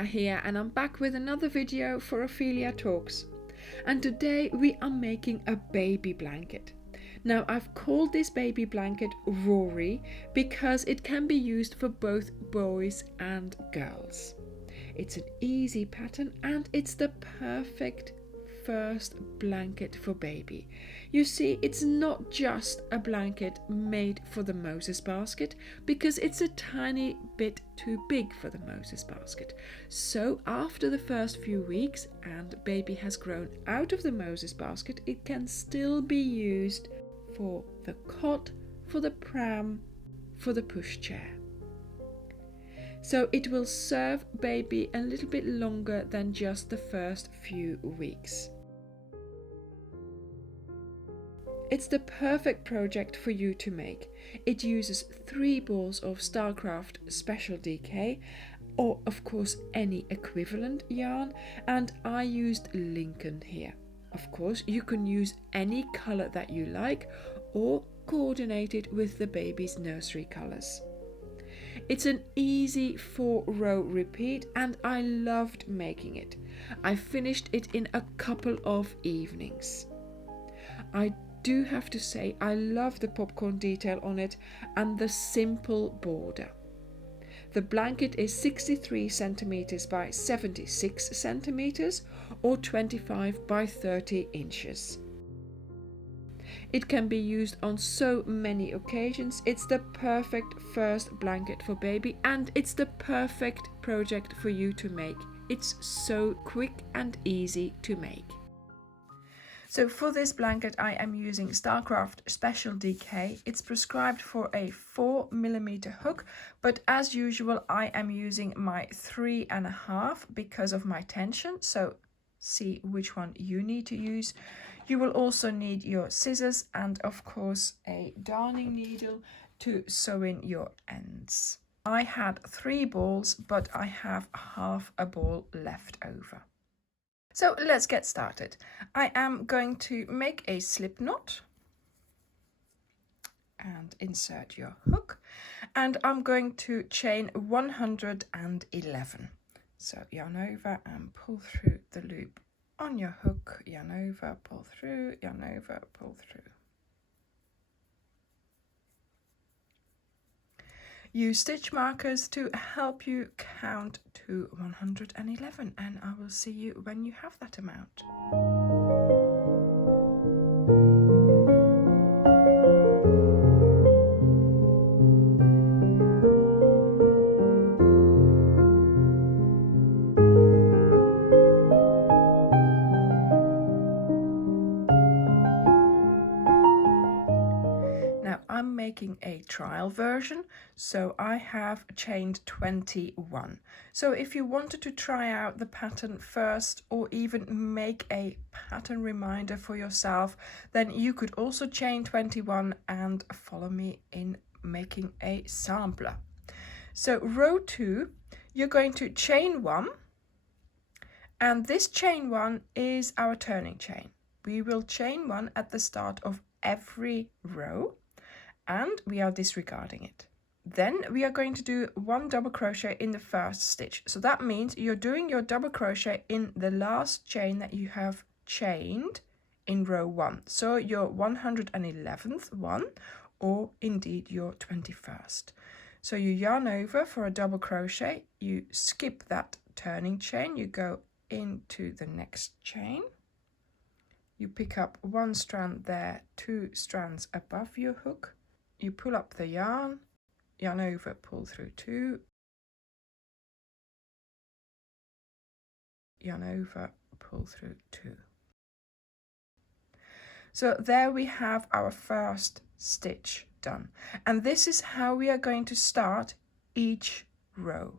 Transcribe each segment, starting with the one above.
Anja here, and I'm back with another video for Ophelia Talks. And today we are making a baby blanket. Now I've called this baby blanket Rory because it can be used for both boys and girls. It's an easy pattern and it's the perfect first blanket for baby. You see, it's not just a blanket made for the Moses basket because it's a tiny bit too big for the Moses basket. So after the first few weeks and baby has grown out of the Moses basket, it can still be used for the cot, for the pram, for the pushchair. So it will serve baby a little bit longer than just the first few weeks. It's the perfect project for you to make. It uses 3 balls of Starcraft Special DK, or of course any equivalent yarn, and I used Lincoln here. Of course you can use any colour that you like or coordinate it with the baby's nursery colours. It's an easy 4-row repeat and I loved making it. I finished it in a couple of evenings. I do have to say I love the popcorn detail on it and the simple border. The blanket is 63 centimeters by 76 centimeters or 25 by 30 inches. It can be used on so many occasions. It's the perfect first blanket for baby and it's the perfect project for you to make. It's so quick and easy to make. So for this blanket I am using Starcraft Special DK. It's prescribed for a 4mm hook, but as usual I am using my 3.5 because of my tension, so see which one you need to use. You will also need your scissors and of course a darning needle to sew in your ends. I had 3 balls, but I have half a ball left over. So let's get started. I am going to make a slip knot and insert your hook, and I'm going to chain 111. So yarn over and pull through the loop on your hook, yarn over, pull through, yarn over, pull through. Use stitch markers to help you count to 111, and I will see you when you have that amount. I'm making a trial version, so I have chained 21. So if you wanted to try out the pattern first or even make a pattern reminder for yourself, then you could also chain 21 and follow me in making a sampler. So row 2, you're going to chain 1, and this chain 1 is our turning chain. We will chain 1 at the start of every row, and we are disregarding it. Then we are going to do 1 double crochet in the first stitch. So that means you're doing your double crochet in the last chain that you have chained in row 1. So your 111th one, or indeed your 21st. So you yarn over for a double crochet, you skip that turning chain, you go into the next chain. You pick up 1 strand there, 2 strands above your hook. You pull up the yarn over, pull through 2, yarn over, pull through 2. So there we have our first stitch done. And this is how we are going to start each row.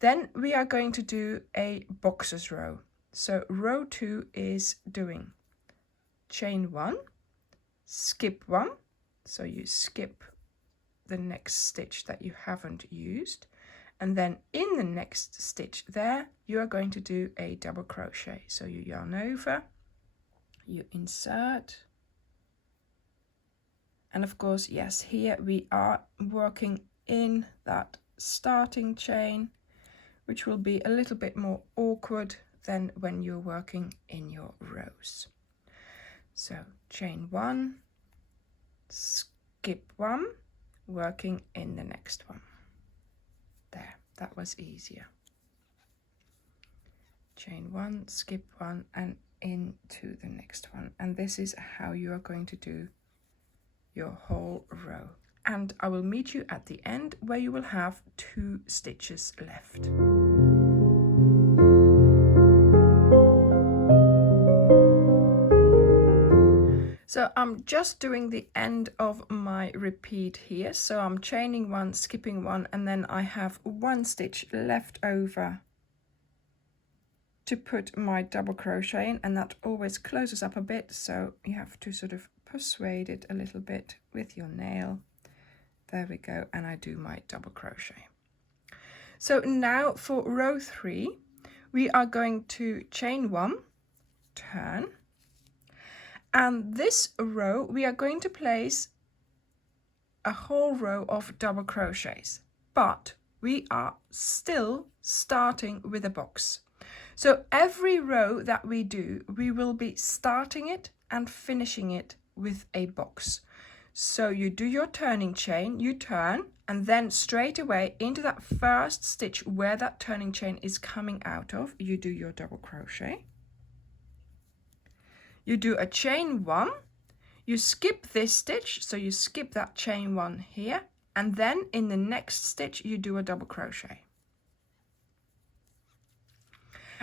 Then we are going to do a boxes row. So row 2 is doing chain 1, skip 1. So you skip the next stitch that you haven't used, and then in the next stitch there you are going to do a double crochet. So you yarn over, you insert, and of course, yes, here we are working in that starting chain. which will be a little bit more awkward than when you're working in your rows. So chain 1, skip 1, working in the next one. There, that was easier. Chain 1, skip 1, and into the next one. And this is how you are going to do your whole row. And I will meet you at the end where you will have 2 stitches left. So I'm just doing the end of my repeat here. So I'm chaining 1, skipping 1, and then I have 1 stitch left over to put my double crochet in, and that always closes up a bit, so you have to sort of persuade it a little bit with your nail. There we go, and I do my double crochet. So now for row 3, we are going to chain 1, turn, and this row we are going to place a whole row of double crochets, but we are still starting with a box. So every row that we do, we will be starting it and finishing it with a box. So you do your turning chain, you turn, and then straight away into that first stitch where that turning chain is coming out of, you do your double crochet. You do a chain 1, you skip this stitch, so you skip that chain 1 here, and then in the next stitch you do a double crochet.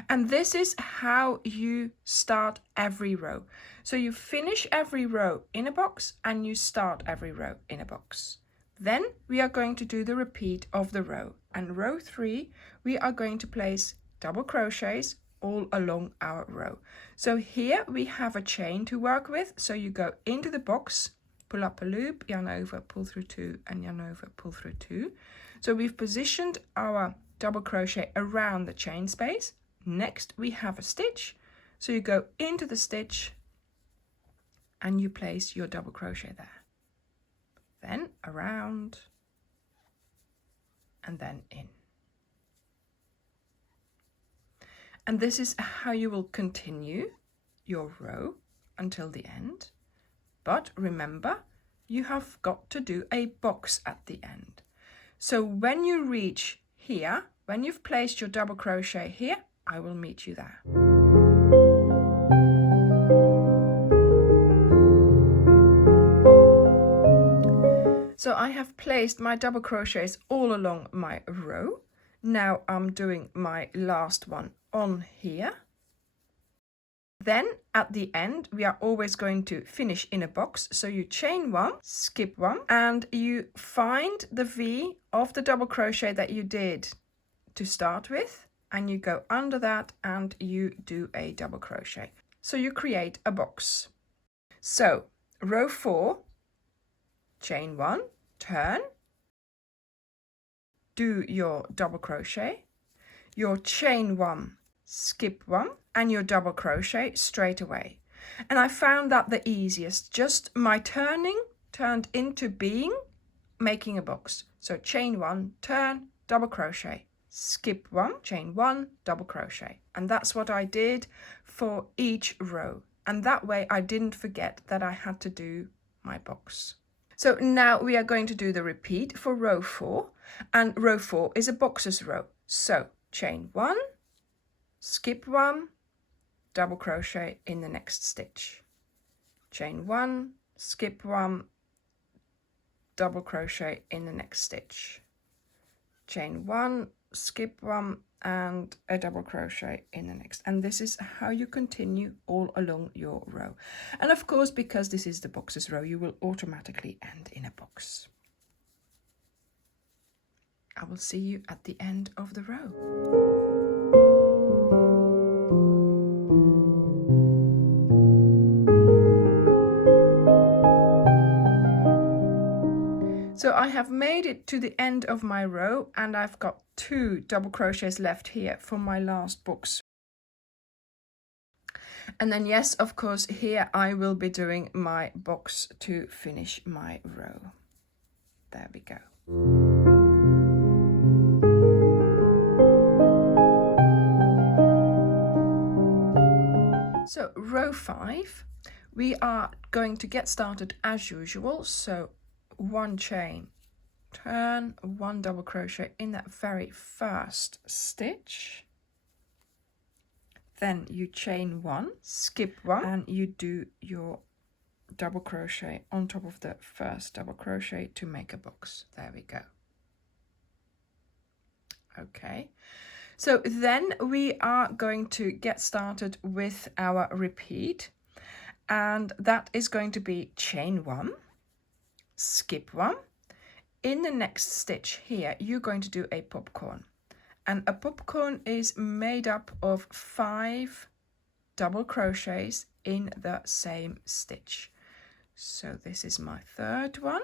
And this is how you start every row. So you finish every row in a box and you start every row in a box. Then we are going to do the repeat of the row. And row 3, we are going to place double crochets all along our row. So here we have a chain to work with. So you go into the box, pull up a loop, yarn over, pull through 2, and yarn over, pull through 2. So we've positioned our double crochet around the chain space. Next we have a stitch, so you go into the stitch and you place your double crochet there, then around and then in. And this is how you will continue your row until the end. But remember, you have got to do a box at the end. So when you reach here, when you've placed your double crochet here, I will meet you there. So I have placed my double crochets all along my row. Now I'm doing my last one on here. Then at the end we are always going to finish in a box. So you chain 1, skip 1, and you find the V of the double crochet that you did to start with. And you go under that and you do a double crochet. So you create a box. So row 4, chain 1, turn, do your double crochet, your chain 1, skip 1, and your double crochet straight away. And I found that the easiest, just my turning turned into making a box. So chain 1, turn, double crochet, skip 1, chain 1, double crochet. And that's what I did for each row. And that way I didn't forget that I had to do my box. So now we are going to do the repeat for row 4. And row 4 is a boxes row. So chain 1, skip 1, double crochet in the next stitch. Chain 1, skip 1, double crochet in the next stitch. Chain 1, skip 1, and a double crochet in the next. And this is how you continue all along your row. And of course, because this is the boxes row, you will automatically end in a box. I will see you at the end of the row. So I have made it to the end of my row and I've got 2 double crochets left here for my last box. And then yes, of course, here I will be doing my box to finish my row. There we go. So row 5, we are going to get started as usual. So 1 chain, turn, 1 double crochet in that very first stitch. Then you chain 1, skip 1, and you do your double crochet on top of the first double crochet to make a box. There we go. Okay, so then we are going to get started with our repeat, and that is going to be chain 1, skip 1. In the next stitch here, you're going to do a popcorn, and a popcorn is made up of 5 double crochets in the same stitch. So this is my third one,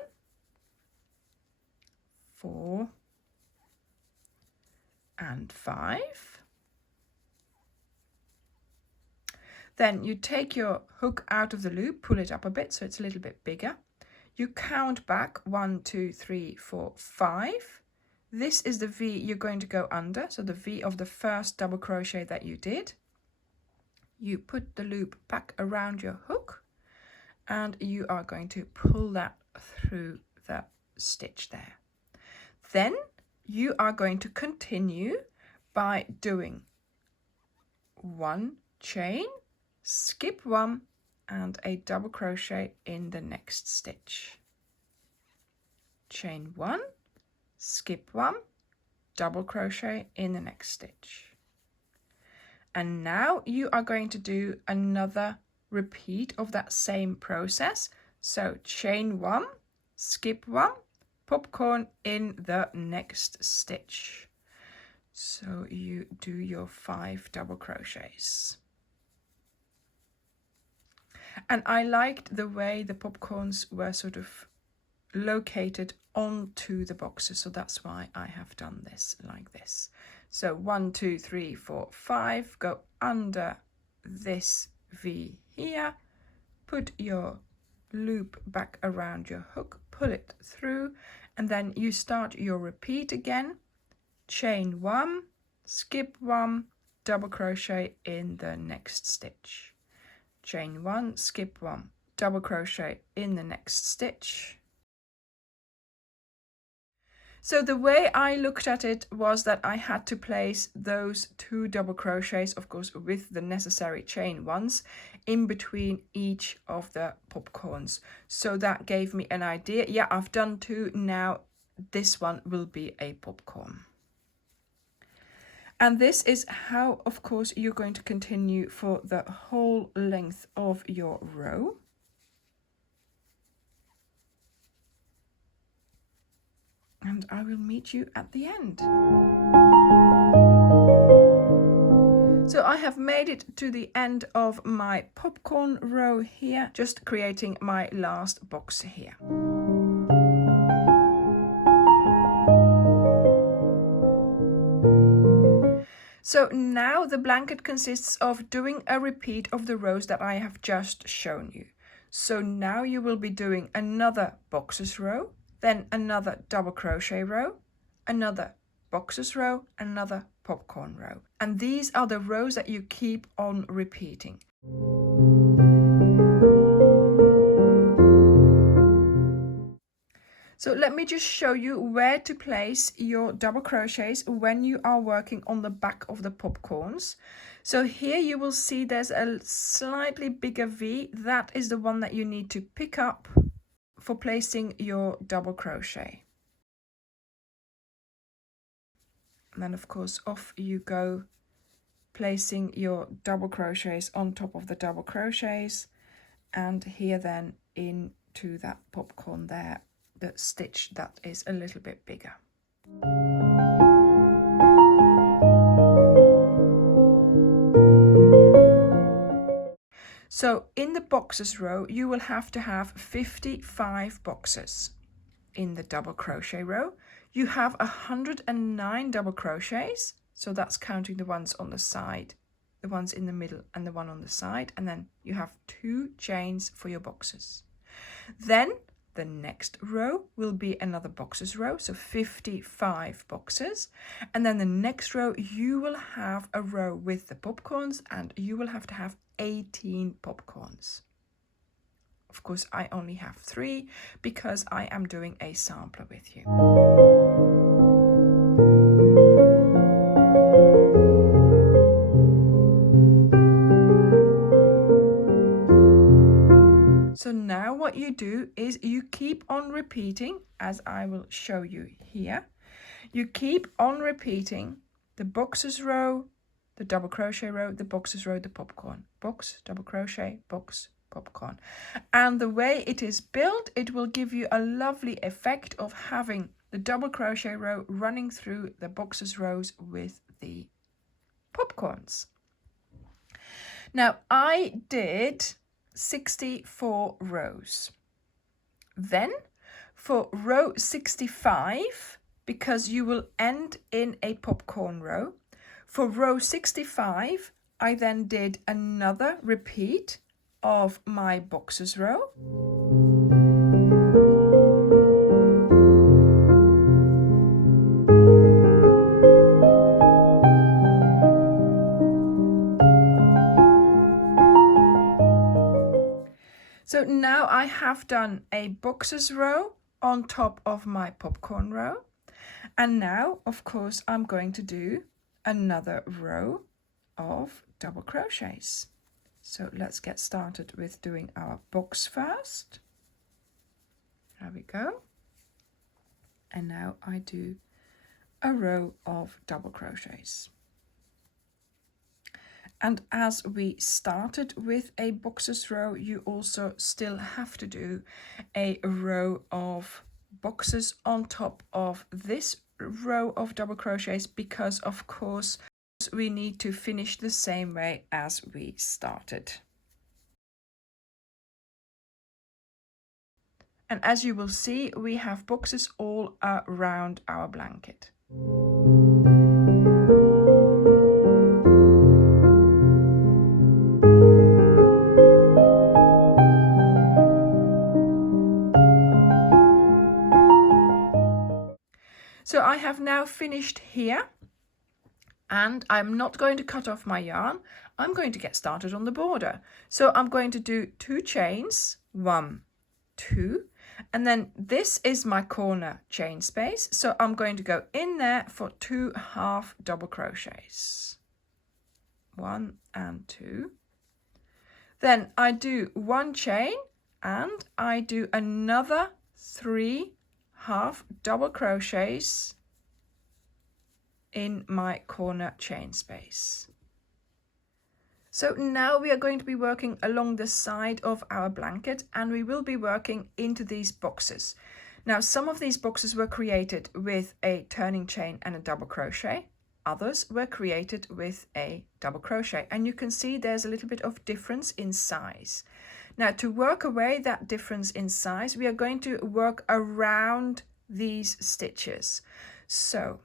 4 and 5. Then you take your hook out of the loop, pull it up a bit so it's a little bit bigger. You count back 1, 2, 3, 4, 5. This is the V you're going to go under, so the V of the first double crochet that you did. You put the loop back around your hook and you are going to pull that through the stitch there. Then you are going to continue by doing 1 chain, skip 1, and a double crochet in the next stitch. Chain 1, skip 1, double crochet in the next stitch. And now you are going to do another repeat of that same process. So chain 1, skip 1, popcorn in the next stitch. So you do your 5 double crochets. And I liked the way the popcorns were sort of located onto the boxes, so that's why I have done this like this. So 1, 2, 3, 4, 5, go under this V here, put your loop back around your hook, pull it through, and then you start your repeat again. Chain 1, skip 1, double crochet in the next stitch. Chain 1, skip 1, double crochet in the next stitch. So the way I looked at it was that I had to place those 2 double crochets, of course with the necessary chain ones, in between each of the popcorns. So that gave me an idea. Yeah, I've done 2, now this one will be a popcorn. And this is how, of course, you're going to continue for the whole length of your row. And I will meet you at the end. So I have made it to the end of my popcorn row here, just creating my last box here. So now the blanket consists of doing a repeat of the rows that I have just shown you. So now you will be doing another boxes row, then another double crochet row, another boxes row, another popcorn row. And these are the rows that you keep on repeating. So let me just show you where to place your double crochets when you are working on the back of the popcorns. So here you will see there's a slightly bigger V. That is the one that you need to pick up for placing your double crochet. And then of course off you go, placing your double crochets on top of the double crochets, and here then into that popcorn there, the stitch that is a little bit bigger. So in the boxes row you will have to have 55 boxes. In the double crochet row you have 109 double crochets, so that's counting the ones on the side, the ones in the middle and the one on the side, and then you have 2 chains for your boxes. Then The next row will be another boxes row, so 55 boxes. And then the next row, you will have a row with the popcorns, and you will have to have 18 popcorns. Of course, I only have 3 because I am doing a sampler with you. So now what you do is you keep on repeating, as I will show you here. You keep on repeating the boxes row, the double crochet row, the boxes row, the popcorn. Box, double crochet, box, popcorn. And the way it is built, it will give you a lovely effect of having the double crochet row running through the boxes rows with the popcorns. Now I did 64 rows. Then for row 65, because you will end in a popcorn row, for row 65 I then did another repeat of my boxes row. So now I have done a boxes row on top of my popcorn row. And now, of course, I'm going to do another row of double crochets. So let's get started with doing our box first. There we go. And now I do a row of double crochets. And as we started with a boxes row, you also still have to do a row of boxes on top of this row of double crochets, because of course we need to finish the same way as we started. And as you will see, we have boxes all around our blanket. So I have now finished here, and I'm not going to cut off my yarn. I'm going to get started on the border. So I'm going to do 2 chains, 1, 2, and then this is my corner chain space. So I'm going to go in there for 2 half double crochets. 1 and 2. Then I do 1 chain and I do another 3 half double crochets in my corner chain space. So now we are going to be working along the side of our blanket, and we will be working into these boxes. Now some of these boxes were created with a turning chain and a double crochet. Others were created with a double crochet, and you can see there's a little bit of difference in size. Now to work away that difference in size, we are going to work around these stitches. So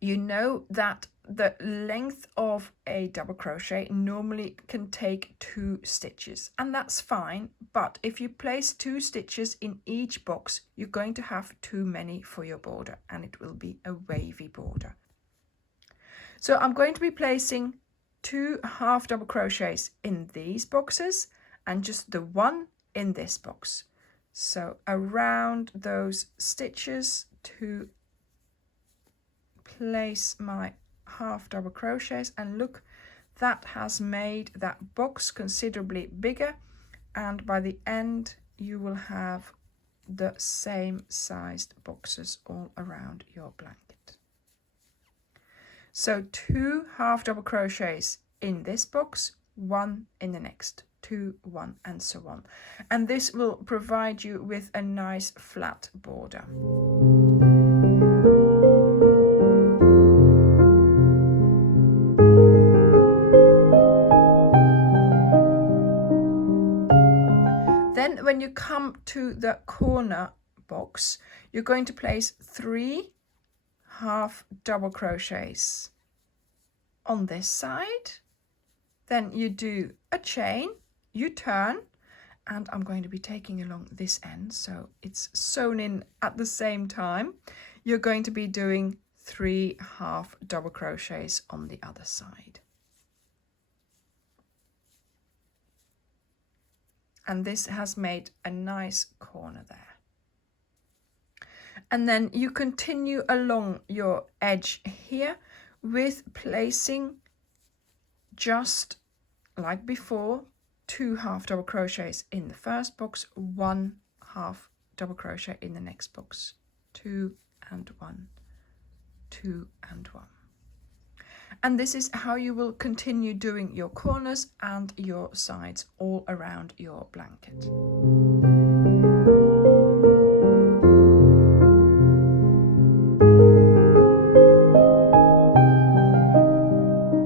you know that the length of a double crochet normally can take 2 stitches, and that's fine, but if you place 2 stitches in each box, you're going to have too many for your border, and it will be a wavy border. So I'm going to be placing 2 half double crochets in these boxes and just the 1 in this box. So around those stitches to place my half double crochets, and look, that has made that box considerably bigger, and by the end you will have the same sized boxes all around your blanket. So 2 half double crochets in this box, 1 in the next, 2, 1, and so on. And this will provide you with a nice flat border. Then when you come to the corner box, you're going to place 3 half double crochets on this side. Then you do a chain, you turn, and I'm going to be taking along this end so it's sewn in at the same time. You're going to be doing 3 half double crochets on the other side. And this has made a nice corner there. And then you continue along your edge here with placing, just like before, 2 half double crochets in the first box, 1 half double crochet in the next box, 2 and 1, 2 and 1. And this is how you will continue doing your corners and your sides all around your blanket.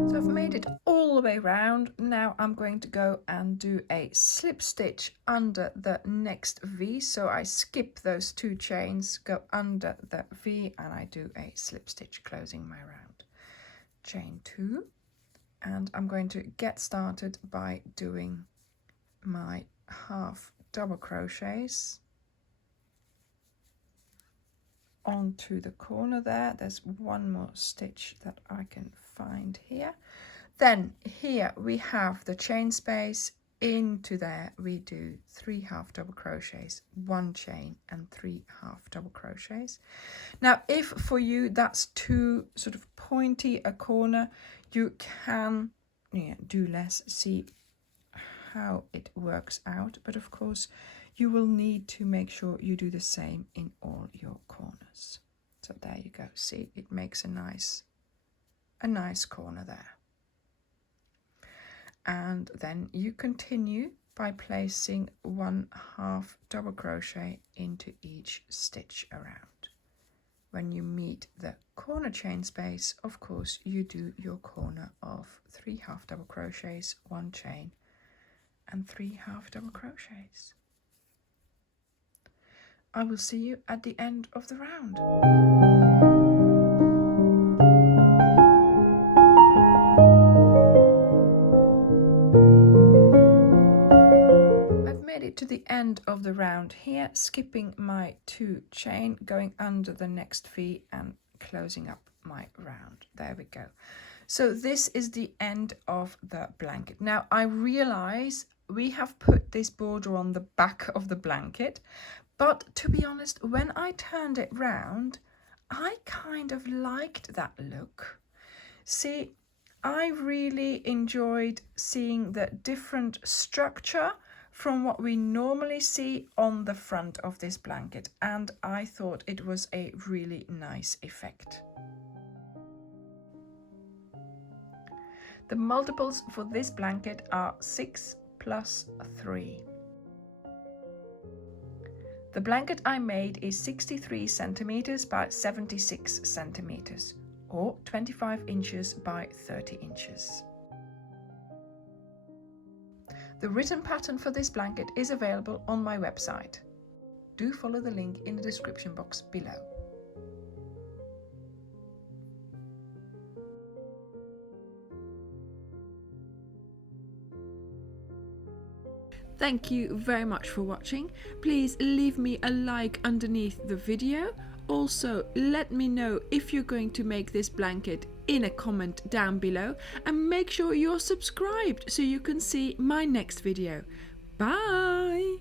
So I've made it all the way around. Now I'm going to go and do a slip stitch under the next V. So I skip those 2 chains, go under the V, and I do a slip stitch closing my round. Chain 2, and I'm going to get started by doing my half double crochets onto the corner there. There's 1 more stitch that I can find here. Then here we have the chain space. Into there we do 3 half double crochets, 1 chain and 3 half double crochets. Now if for you that's too sort of pointy a corner, you can do less, see how it works out, but of course you will need to make sure you do the same in all your corners. So there you go, see, it makes a nice corner there. And then you continue by placing 1 half double crochet into each stitch around. When you meet the corner chain space, of course you do your corner of 3 half double crochets, 1 chain and 3 half double crochets. I will see you at the end of the round. To the end of the round here, skipping my 2 chain, going under the next V and closing up my round. There we go. So this is the end of the blanket. Now I realize we have put this border on the back of the blanket, but to be honest, when I turned it round, I kind of liked that look. See, I really enjoyed seeing the different structure from what we normally see on the front of this blanket, and I thought it was a really nice effect. The multiples for this blanket are 6 plus 3. The blanket I made is 63 centimeters by 76 centimeters, or 25 inches by 30 inches. The written pattern for this blanket is available on my website. Do follow the link in the description box below. Thank you very much for watching. Please leave me a like underneath the video. Also, let me know if you're going to make this blanket in a comment down below, and make sure you're subscribed so you can see my next video. Bye!